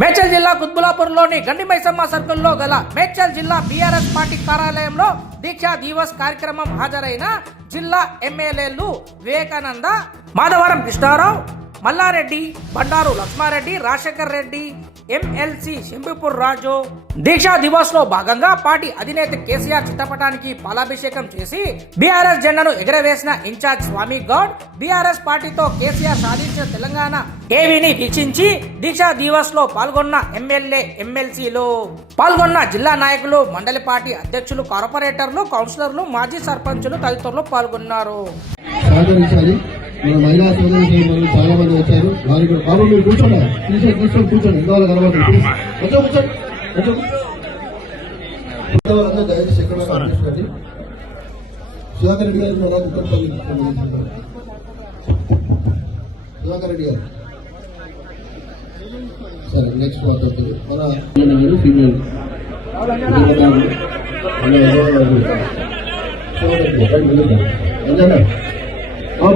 మేడ్చల్ జిల్లా కుత్బులాపూర్లోని గండిమైసమ్మ సర్కిల్లో గల మేడ్చల్ జిల్లా బీఆర్ఎస్ పార్టీ కార్యాలయంలో దీక్షా దివస్ కార్యక్రమం హాజరైన జిల్లా ఎమ్మెల్యేలు వివేకానంద, మాధవరం కృష్ణారావు, మల్లారెడ్డి, బండారు లక్ష్మారెడ్డి, రాజశేఖర్ రెడ్డి, ఎమ్మెల్సీ శంబిపూర్ రాజు దీక్షా దివస్ లో భాగంగా పార్టీ అధినేత కేసీఆర్ చిత్రపటానికి పాలాభిషేకం చేసి బీఆర్ఎస్ జెండాను ఎగరవేసిన ఇన్ఛార్జ్ స్వామి గౌడ్ బీఆర్ఎస్ పార్టీతో కేసీఆర్ సాధించిన తెలంగాణ ఏవీని వీక్షించి దీక్షా దివస్ లో పాల్గొన్న ఎమ్మెల్యే, ఎమ్మెల్సీలు, పాల్గొన్న జిల్లా నాయకులు, మండలి పార్టీ అధ్యక్షులు, కార్పొరేటర్లు, కౌన్సిలర్లు, మాజీ సర్పంచులు తదితరులు పాల్గొన్నారు. మన మహిళా సోదరులు చాలా మంది వచ్చారు. వారి బాబు మీరు కూర్చోండి, కూర్చోండి ఇంకా కనబడుతుంది. దయచేసి ఎక్కడ తీసుకోండి. సుధాకర్ రెడ్డి గారు సుధాకర్ రెడ్డి గారు సరే నెక్స్ట్ మాట్లాడుతుంది మన ఫీమేల్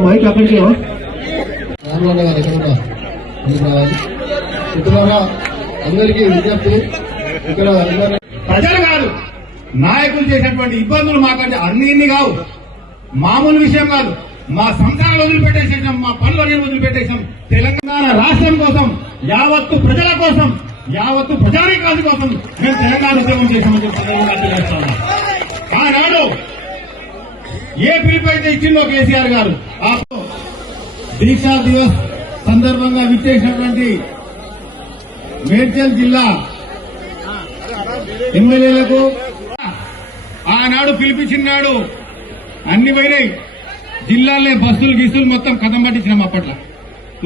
మైక్ అక్కడికి రామన్న గారు ఎక్కడ రావాలి. మిత్రులారా అందరికీ విజ్ఞప్తి, ఇక్కడ ప్రజలు కాదు నాయకులు చేసేటువంటి ఇబ్బందులు మాకంటే అన్ని కావు, మామూలు విషయం కాదు. మా సంసారాలు వదిలిపెట్టేసేసాం, మా పనులు వదిలిపెట్టేసాం. తెలంగాణ రాష్ట్రం కోసం, యావత్తు ప్రజల కోసం, యావత్తు ప్రజానికాది కోసం మేము తెలంగాణ ఉద్యమం చేశామని చెప్పి ఆనాడు ఏ పిలుపు అయితే ఇచ్చిందో కేసీఆర్ గారు, ఆ దీక్షా దివస్ సందర్భంగా విచ్చేసినటువంటి మేడ్చల్ జిల్లా ఎమ్మెల్యేలకు ఆనాడు పిలిపించినాడు. అన్ని పోయినాయి, జిల్లాలే బస్సులు గీసులు మొత్తం కథం పట్టించినాం. అప్పట్లో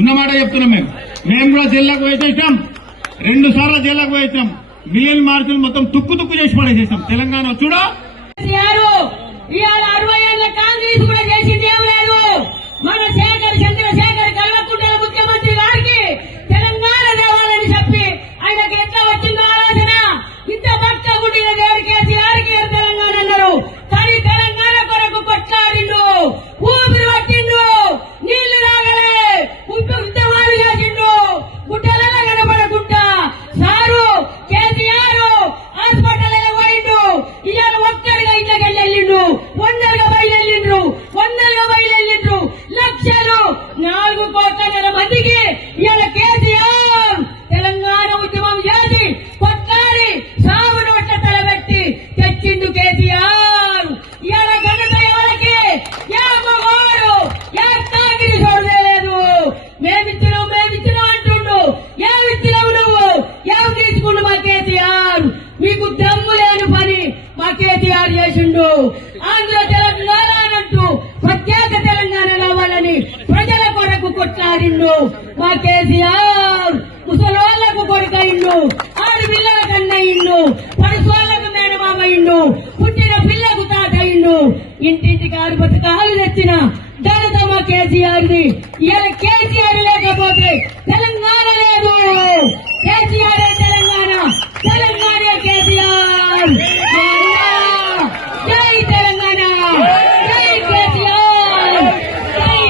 ఉన్నమాట చెప్తున్నాం. మేము కూడా జిల్లాకు వేసేసాం, 2 సార్లు జిల్లాకు వేసాం. మిలియన్ మార్కులు మొత్తం తుక్కు చేసి పడేసేసాం. తెలంగాణ చూడ ఇవాళ 60 ఏళ్ల కాంగ్రెస్ కూడా చేసింది ఏం లేదు. మన చంద్రశేఖర్ కల్వకుంట్ల ముఖ్యమంత్రి గారికి తెలంగాణ దేవాలని చెప్పి ఆయనకి ఎట్లా వచ్చిందో ఆలోచన. ఇంత భక్త గుడిన దేవుడు కేసీఆర్ కి తెలంగాణ అన్నారు. కానీ తెలంగాణ కొరకు కొట్లాడిండు, ఊపిరి పట్టిండు, నీళ్లు రాగలే, ఉద్యమాలు చేసిండు. గుట్టలలో కనపడకుండా సారు కేసీఆర్ హాస్పిటల్ పోయిండు. ఇవాళ ఒక్కడిగా ఇంట్లోకి వెళ్ళిండు, వందలుగా బయలుదేరిండ్రు, లక్షలు 4.5 కోట్ల మందికి ఇవాళ కేసీఆర్ తెలంగాణ ఉద్యమం చేసి కొట్లాడి సాగు నోట్ల తలబెట్టి తెచ్చిండు కేసీఆర్. ఇవాళ ఘనత ఎవరికి? ఏ మగోడు ఏ తాగిరి చూడలేదు. మేమిచ్చినాం అంటుండు. ఏమిచ్చినావు నువ్వు? ఏమి తీసుకుండు మా కేసీఆర్? మీకు దమ్ము లేని పని మా కేసీఆర్ చేసిండు. ఆంధ్ర తెలంగాణ అంటూ ప్రత్యేక తెలంగాణ రావాలని ప్రజల కొరకు కొట్లాడిండు మా కేసీఆర్. ముసలోళ్లకు కొడుకయిండు, ఆడపిల్లల కన్నయిండు, పడుసోళ్లకు మేనమామయిండు, పుట్టిన పిల్లకు తాతయిండు. ఇంటింటికి 6 పథకాలు తెచ్చిన ఘనత మా కేసీఆర్ది. ఇలా